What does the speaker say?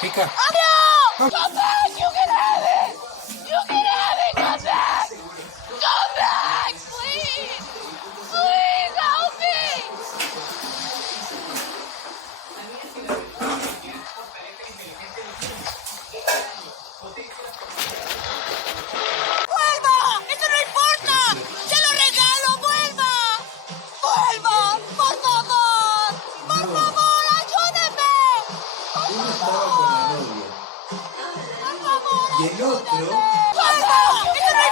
Pica. No! Come back! You can have it! You can have it! Come back! Come back! Please! Please help me! ¡Vuelva! ¡Eso no importa! ¡Se lo regalo! ¡Vuelva! ¡Vuelva! ¡Por favor! ¡Por favor! ¡Ayúdeme! Uno estaba con la novia. ¡Por favor! Y el otro... ¡Vuelva! ¡Eso no